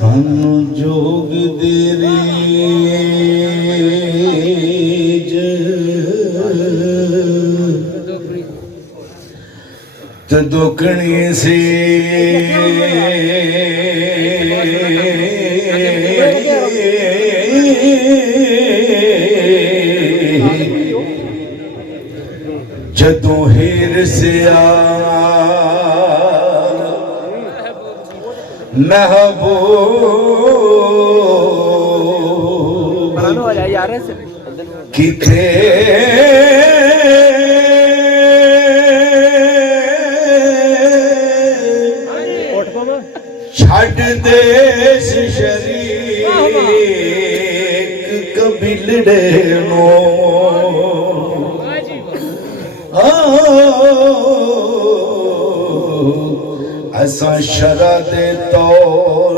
सानू जोग दे तो दोकनी से जदों हीर से महबूब किथे छड़ देश शरीक कबीलड़े नो असा शरा दे तौर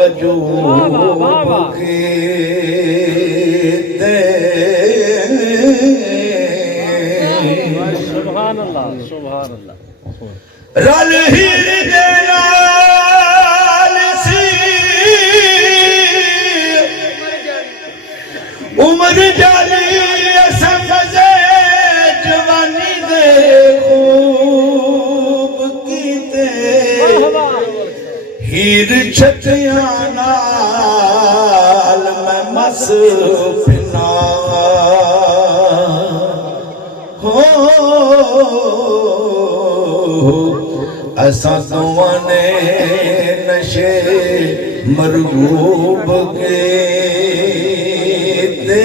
अजूब के दे सुभान अल्लाह रल हीर दे लाल सी उम्र जाली असफजे जवानी दे हीर छतिया नाल मैं मस पिना हो असा दोवां ने नशे मरगूब के दे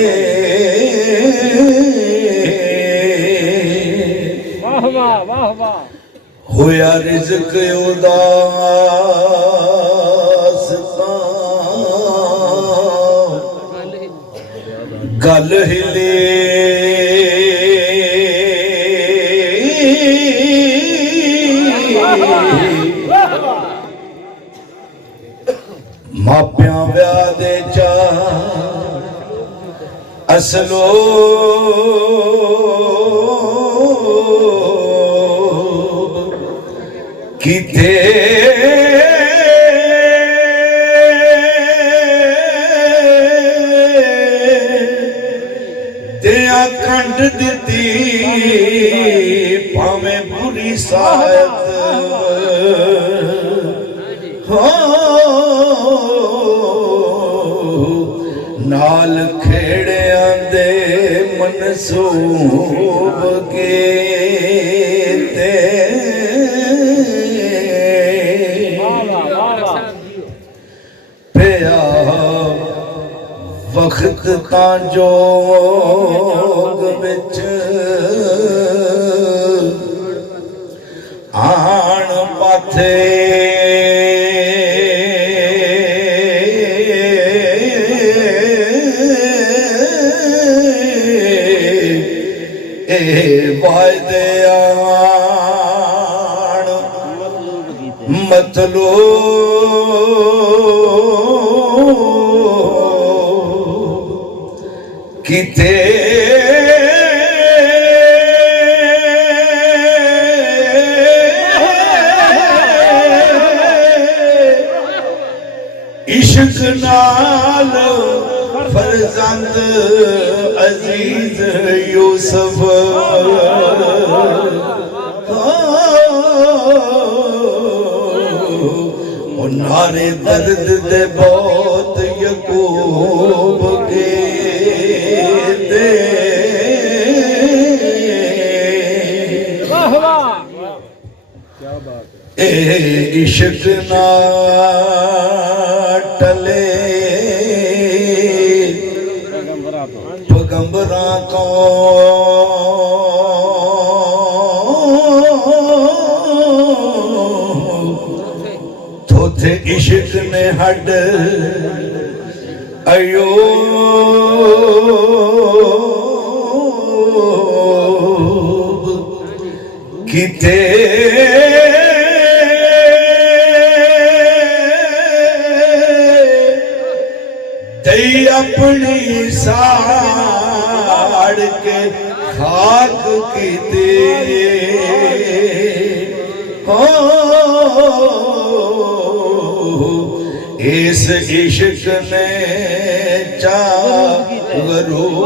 वाह वाह वाह वाह होया रिज़्क़ उदास गल हिले मापियां व्याह दे चा असलो किथे तेया खंड दिती भावें बुरी सायत हो नाल खेड़ियां दे मनसूब के वक्त तां जोग विच आण पाथे ए वायदे आण मतलब किथे इश्क नाल फरजंद अजीज यूसुफ नारे दर्द दे बहुत यकूब के दे ए इश्क ना टले पैगंबरा को थोथे इश्क ने हड अयो किथे दई अपनी साड़ के खाक की दे हो इस इश्क ने जागरूक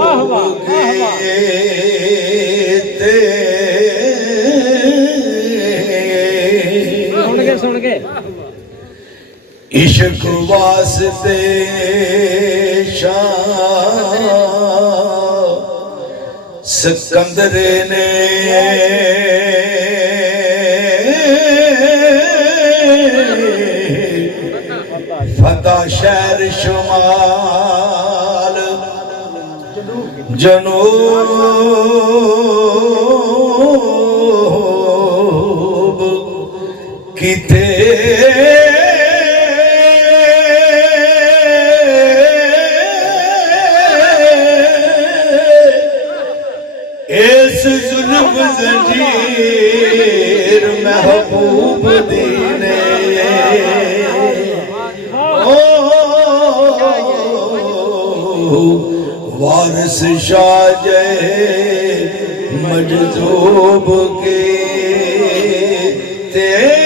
सुन के इश्क वास्ते शाह सिकंदरे ने फतेह शहर शुमाल जनूब किते इस जुल्म जंजीर महबूब दीने वारिस शाह मजदूब के ते